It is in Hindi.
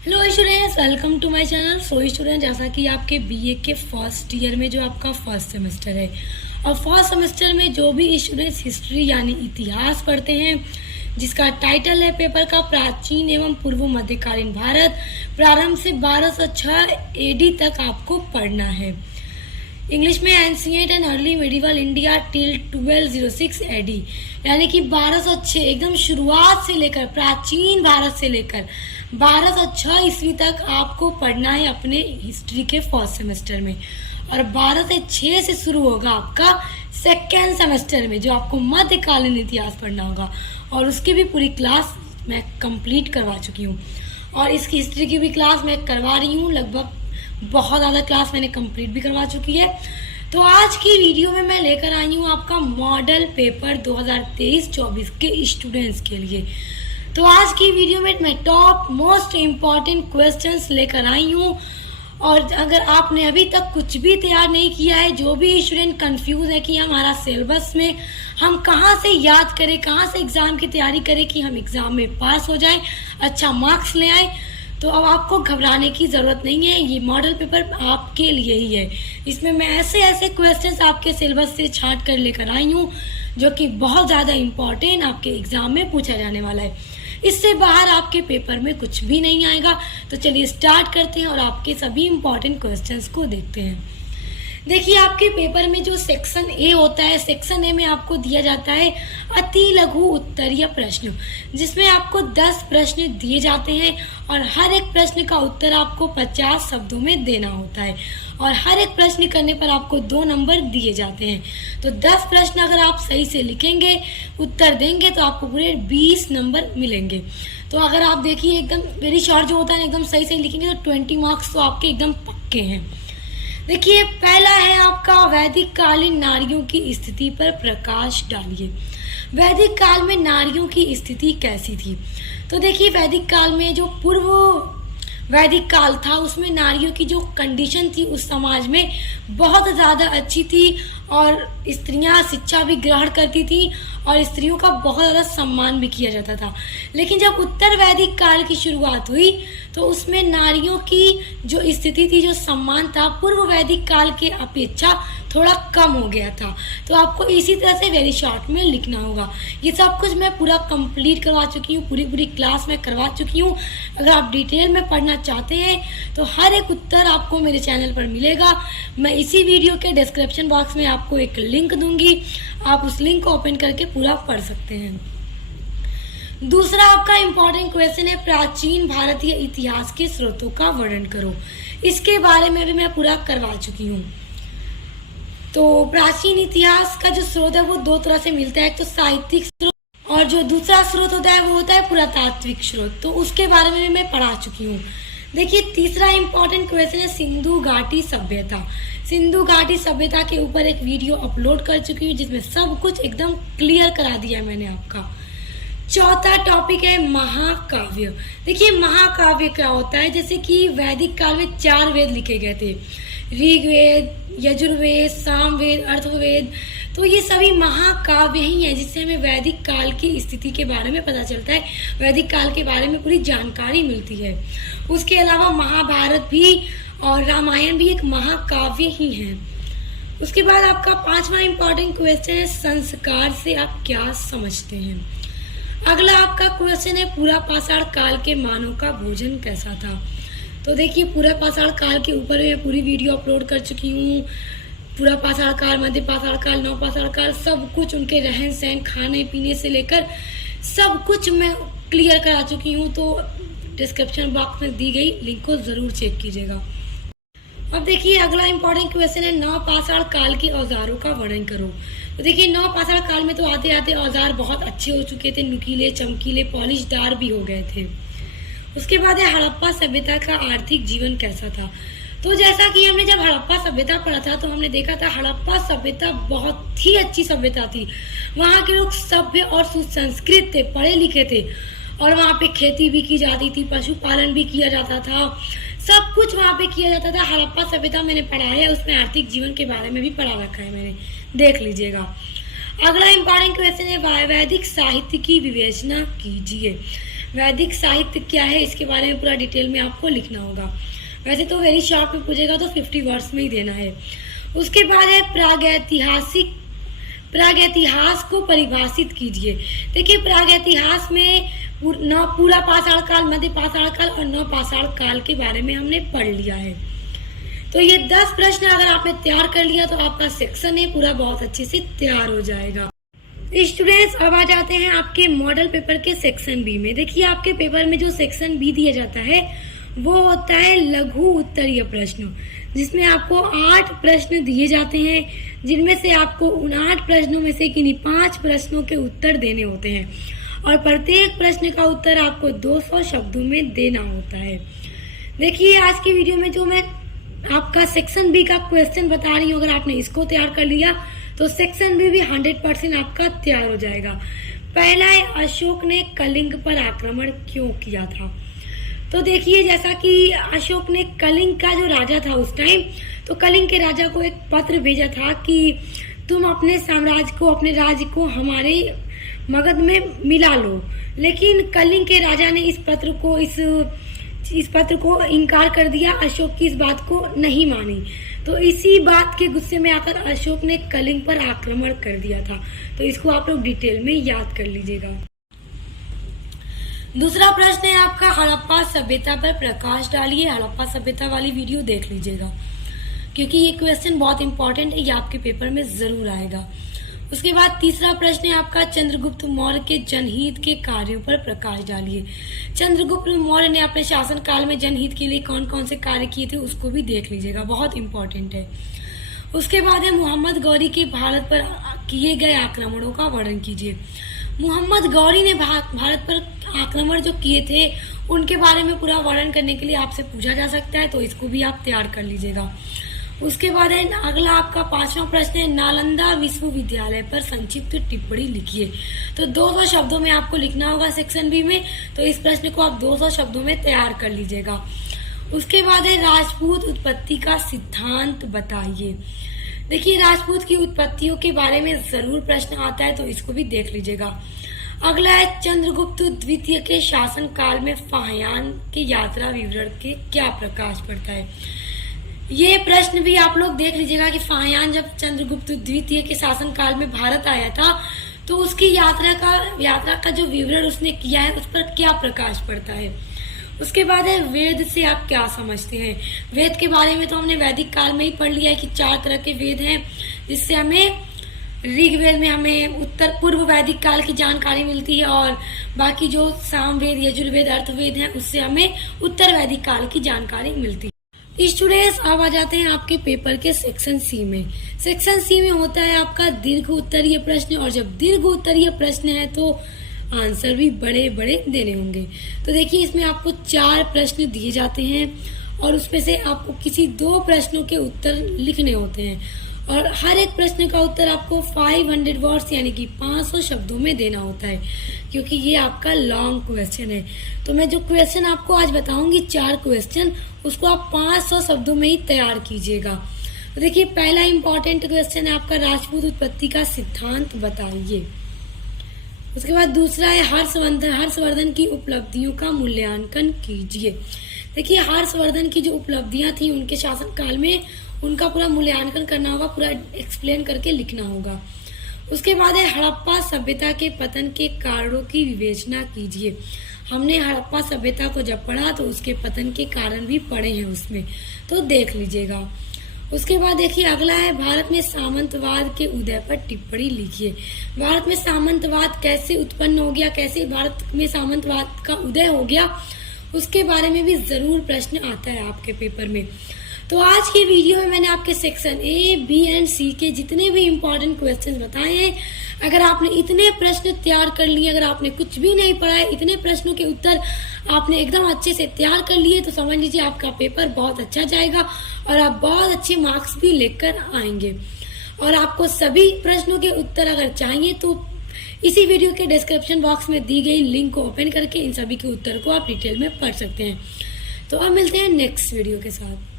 Hello students, welcome to my channel. So student, जैसा कि आपके बीए के फर्स्ट ईयर में जो आपका फर्स्ट सेमेस्टर है और फर्स्ट सेमेस्टर में जो भी स्टूडेंट्स हिस्ट्री यानी इतिहास पढ़ते हैं, जिसका टाइटल है पेपर का प्राचीन एवं पूर्व मध्यकालीन भारत प्रारंभ से 1206 एडी तक आपको पढ़ना है। इंग्लिश में ancient and early medieval India till 1206 AD, यानी कि 1206 एकदम शुरुआत से लेकर प्राचीन भारत से लेकर 1206 ईस्वी तक आपको पढ़ना है अपने हिस्ट्री के फर्स्ट सेमेस्टर में। और 1206 से शुरू होगा आपका सेकेंड सेमेस्टर में, जो आपको मध्यकालीन इतिहास पढ़ना होगा। और उसकी भी पूरी क्लास मैं कंप्लीट करवा चुकी हूँ और इसकी हिस्ट्री की भी क्लास मैं करवा रही हूँ। लगभग बहुत ज़्यादा क्लास मैंने कंप्लीट भी करवा चुकी है। तो आज की वीडियो में मैं लेकर आई हूँ आपका मॉडल पेपर 2023-24 के स्टूडेंट्स के लिए। तो आज की वीडियो में मैं टॉप मोस्ट इम्पॉर्टेंट क्वेश्चंस लेकर आई हूँ। और अगर आपने अभी तक कुछ भी तैयार नहीं किया है, जो भी स्टूडेंट कंफ्यूज है कि हमारा सिलेबस में हम कहाँ से याद करें, कहाँ से एग्ज़ाम की तैयारी करें कि हम एग्ज़ाम में पास हो जाएं, अच्छा मार्क्स ले आए, तो अब आपको घबराने की ज़रूरत नहीं है। ये मॉडल पेपर आपके लिए ही है। इसमें मैं ऐसे ऐसे क्वेश्चंस आपके सिलेबस से छांट कर लेकर आई हूँ जो कि बहुत ज़्यादा इम्पॉर्टेंट आपके एग्ज़ाम में पूछा जाने वाला है। इससे बाहर आपके पेपर में कुछ भी नहीं आएगा। तो चलिए स्टार्ट करते हैं और आपके सभी इम्पॉर्टेंट क्वेश्चंस को देखते हैं। देखिए, आपके पेपर में जो सेक्शन ए होता है, सेक्शन ए में आपको दिया जाता है अति लघु उत्तरीय प्रश्न, जिसमें आपको 10 प्रश्न दिए जाते हैं और हर एक प्रश्न का उत्तर आपको 50 शब्दों में देना होता है और हर एक प्रश्न करने पर आपको 2 नंबर दिए जाते हैं। तो 10 प्रश्न अगर आप सही से लिखेंगे, उत्तर देंगे, तो आपको पूरे 20 नंबर मिलेंगे। तो अगर आप देखिए एकदम वेरी शॉर्ट जो होता है एकदम सही से लिखेंगे तो 20 मार्क्स तो आपके एकदम पक्के हैं। देखिए, पहला है आपका वैदिक कालीन नारियों की स्थिति पर प्रकाश डालिए। वैदिक काल में नारियों की स्थिति कैसी थी? तो देखिए, वैदिक काल में जो पूर्व वैदिक काल था उसमें नारियों की जो कंडीशन थी उस समाज में बहुत ज़्यादा अच्छी थी और स्त्रियां शिक्षा भी ग्रहण करती थी और स्त्रियों का बहुत ज़्यादा सम्मान भी किया जाता था। लेकिन जब उत्तर वैदिक काल की शुरुआत हुई तो उसमें नारियों की जो स्थिति थी, जो सम्मान था, पूर्व वैदिक काल के अपेक्षा थोड़ा कम हो गया था। तो आपको इसी तरह से वेरी शॉर्ट में लिखना होगा। ये सब कुछ मैं पूरा कंप्लीट करवा चुकी हूँ, पूरी क्लास में करवा चुकी हूँ। अगर आप डिटेल में पढ़ना चाहते हैं तो हर एक उत्तर आपको मेरे चैनल पर मिलेगा। मैं इसी वीडियो के डिस्क्रिप्शन बॉक्स में आपको एक लिंक दूंगी, आप उस लिंक को ओपन करके पूरा पढ़ सकते हैं। दूसरा आपका इम्पोर्टेंट क्वेश्चन है प्राचीन भारतीय इतिहास के स्रोतों का वर्णन करो। इसके बारे में भी मैं पूरा करवा चुकी हूँ। तो प्राचीन इतिहास का जो स्रोत है वो 2 तरह से मिलता है, एक तो साहित्यिक स्रोत और जो दूसरा स्रोत होता है वो होता है पुरातात्विक स्रोत। तो उसके बारे में भी मैं पढ़ा चुकी हूँ। देखिए, तीसरा इम्पोर्टेंट क्वेश्चन है सिंधु घाटी सभ्यता। सिंधु घाटी सभ्यता के ऊपर एक वीडियो अपलोड कर चुकी हूँ जिसमें सब कुछ एकदम क्लियर करा दिया मैंने आपका। चौथा टॉपिक है महाकाव्य। देखिए, महाकाव्य क्या होता है? जैसे कि वैदिक काल में 4 वेद लिखे गए थे, ऋग्वेद, यजुर्वेद, सामवेद, अथर्ववेद। तो ये सभी महाकाव्य ही हैं जिससे हमें वैदिक काल की स्थिति के बारे में पता चलता है, वैदिक काल के बारे में पूरी जानकारी मिलती है। उसके अलावा महाभारत भी और रामायण भी एक महाकाव्य ही है। उसके बाद आपका 5वां इम्पोर्टेंट क्वेश्चन है संस्कार से आप क्या समझते हैं। अगला आपका क्वेश्चन है पूरा पाषाण काल के मानव का भोजन कैसा था। तो देखिए, पूरा पाषाण काल के ऊपर मैं पूरी वीडियो अपलोड कर चुकी हूँ। पूरा पाषाण काल, मध्य पाषाण काल, नव पाषाण काल, सब कुछ उनके रहन सहन, खाने पीने से लेकर सब कुछ मैं क्लियर करा चुकी हूँ। तो डिस्क्रिप्शन बॉक्स में दी गई लिंक को जरूर चेक कीजिएगा। अब देखिए, अगला इंपॉर्टेंट क्वेश्चन है नव पाषाण काल के औजारों का वर्णन करो। तो देखिए, नव पाषाण काल में तो आते आते औजार बहुत अच्छे हो चुके थे, नुकीले, चमकीले, पॉलिशदार भी हो गए थे। उसके बाद है हड़प्पा सभ्यता का आर्थिक जीवन कैसा था। तो जैसा कि हमने जब हड़प्पा सभ्यता पढ़ा था तो हमने देखा था हड़प्पा सभ्यता बहुत ही अच्छी सभ्यता थी। वहाँ के लोग सभ्य और सुसंस्कृत थे, पढ़े लिखे थे और वहाँ पे खेती भी की जाती थी, पशुपालन भी किया जाता था, सब कुछ वहाँ पे किया जाता था। हड़प्पा सभ्यता मैंने पढ़ा है, उसमें आर्थिक जीवन के बारे में भी पढ़ा रखा है मैंने, देख लीजिएगा। अगला इंपॉर्टेंट क्वेश्चन है वैदिक साहित्य की विवेचना कीजिए। वैदिक साहित्य क्या है इसके बारे में पूरा डिटेल में आपको लिखना होगा। वैसे तो वेरी शॉर्ट में पूछेगा तो 50 वर्ड्स में ही देना है। उसके बाद है प्रागैतिहास को परिभाषित कीजिए। देखिए प्रागैतिहास में पूरा पाषाण काल, मध्य पाषाण काल और नवपाषाण काल के बारे में हमने पढ़ लिया है। तो ये 10 प्रश्न अगर आपने तैयार कर लिया तो आपका सेक्शन ए पूरा बहुत अच्छे से तैयार हो जाएगा। स्टूडेंट्स अब आ जाते हैं आपके मॉडल पेपर के सेक्शन बी में। देखिए आपके पेपर में जो सेक्शन बी दिया जाता है वो होता है लघु उत्तरीय प्रश्न, जिसमें आपको 8 प्रश्न दिए जाते हैं, जिनमें से आपको उन 8 प्रश्नों में से किन्हीं 5 प्रश्नों के उत्तर देने होते हैं और प्रत्येक प्रश्न का उत्तर आपको 200 शब्दों में देना होता है। देखिए आज की वीडियो में जो मैं आपका सेक्शन बी का क्वेश्चन बता रही हूँ, अगर आपने इसको तैयार कर लिया तो सेक्शन बी भी 100% आपका तैयार हो जाएगा। पहला है अशोक ने कलिंग पर आक्रमण क्यों किया था। तो देखिए जैसा कि अशोक ने कलिंग का जो राजा था उस टाइम, तो कलिंग के राजा को एक पत्र भेजा था कि तुम अपने साम्राज्य को, अपने राज्य को हमारे मगध में मिला लो। लेकिन कलिंग के राजा ने इस पत्र को इनकार कर दिया, अशोक की इस बात को नहीं मानी। तो इसी बात के गुस्से में आकर अशोक ने कलिंग पर आक्रमण कर दिया था। तो इसको आप लोग डिटेल में याद कर लीजिएगा। दूसरा प्रश्न है आपका हड़प्पा सभ्यता पर प्रकाश डालिए। हड़प्पा सभ्यता वाली वीडियो देख लीजिएगा क्योंकि ये क्वेश्चन बहुत इंपॉर्टेंट है, ये आपके पेपर में जरूर आएगा। उसके बाद तीसरा प्रश्न है आपका चंद्रगुप्त मौर्य के जनहित के कार्यों पर प्रकाश डालिए। चंद्रगुप्त मौर्य ने अपने शासन काल में जनहित के लिए कौन कौन से कार्य किए थे उसको भी देख लीजिएगा, बहुत इंपॉर्टेंट है। उसके बाद है मोहम्मद गौरी के भारत पर किए गए आक्रमणों का वर्णन कीजिए। मोहम्मद गौरी ने भारत पर आक्रमण जो किए थे उनके बारे में पूरा वर्णन करने के लिए आपसे पूछा जा सकता है, तो इसको भी आप तैयार कर लीजिएगा। उसके बाद है अगला आपका 5वां प्रश्न है नालंदा विश्वविद्यालय पर संक्षिप्त टिप्पणी लिखिए। तो 200 शब्दों में आपको लिखना होगा सेक्शन बी में, तो इस प्रश्न को आप 200 शब्दों में तैयार कर लीजिएगा। उसके बाद है राजपूत उत्पत्ति का सिद्धांत बताइए। देखिए राजपूत की उत्पत्तियों के बारे में जरूर प्रश्न आता है, तो इसको भी देख लीजिएगा। अगला है चंद्रगुप्त द्वितीय के शासन काल में फाहियान के यात्रा विवरण के क्या प्रकाश पड़ता है। ये प्रश्न भी आप लोग देख लीजिएगा कि फाहियान जब चंद्रगुप्त द्वितीय के शासन काल में भारत आया था तो उसकी यात्रा का जो विवरण उसने किया है उस पर क्या प्रकाश पड़ता है। उसके बाद है वेद से आप क्या समझते हैं। वेद के बारे में तो हमने वैदिक काल में ही पढ़ लिया है कि 4 तरह के वेद हैं, जिससे हमें ऋग्वेद में हमें उत्तर पूर्व वैदिक काल की जानकारी मिलती है और बाकी जो सामवेद, यजुर्वेद, अर्थवेद हैं उससे हमें उत्तर वैदिक काल की जानकारी मिलती है। स्टूडेंट्स अब आ जाते हैं आपके पेपर के सेक्शन सी में। सेक्शन सी में होता है आपका दीर्घ उत्तरीय प्रश्न, और जब दीर्घ उत्तरीय प्रश्न है तो आंसर भी बड़े बड़े देने होंगे। तो देखिए इसमें आपको 4 प्रश्न दिए जाते हैं और उसमें से आपको किसी 2 प्रश्नों के उत्तर लिखने होते हैं और हर एक प्रश्न का उत्तर आपको 500 वर्ड्स यानी कि 500 शब्दों में देना होता है, क्योंकि ये आपका लॉन्ग क्वेश्चन है। तो मैं जो क्वेश्चन आपको आज बताऊंगी 4 क्वेश्चन, उसको आप 500 शब्दों में ही तैयार कीजिएगा। तो देखिए पहला इंपॉर्टेंट क्वेश्चन है आपका राजपूत उत्पत्ति का सिद्धांत बताइए। उसके बाद दूसरा है हर्षवर्धन की उपलब्धियों का मूल्यांकन कीजिए। देखिए हर्षवर्धन की जो उपलब्धियां थी उनके शासन काल में, उनका पूरा मूल्यांकन करना होगा, पूरा एक्सप्लेन करके लिखना होगा। उसके बाद है हड़प्पा सभ्यता के पतन के कारणों की विवेचना कीजिए। हमने हड़प्पा सभ्यता को जब पढ़ा तो उसके पतन के कारण भी पढ़े हैं उसमें, तो देख लीजिएगा। उसके बाद देखिए अगला है भारत में सामंतवाद के उदय पर टिप्पणी लिखिए। भारत में सामंतवाद कैसे उत्पन्न हो गया, कैसे भारत में सामंतवाद का उदय हो गया, उसके बारे में भी जरूर प्रश्न आता है आपके पेपर में। तो आज की वीडियो में मैंने आपके सेक्शन ए, बी एंड सी के जितने भी इम्पोर्टेंट क्वेश्चन बताए हैं, अगर आपने इतने प्रश्न तैयार कर लिए, अगर आपने कुछ भी नहीं पढ़ा है, इतने प्रश्नों के उत्तर आपने एकदम अच्छे से तैयार कर लिए, तो समझ लीजिए आपका पेपर बहुत अच्छा जाएगा और आप बहुत अच्छे मार्क्स भी लेकर आएंगे। और आपको सभी प्रश्नों के उत्तर अगर चाहिए तो इसी वीडियो के डिस्क्रिप्शन बॉक्स में दी गई लिंक को ओपन करके इन सभी के उत्तर को आप डिटेल में पढ़ सकते हैं। तो अब मिलते हैं नेक्स्ट वीडियो के साथ।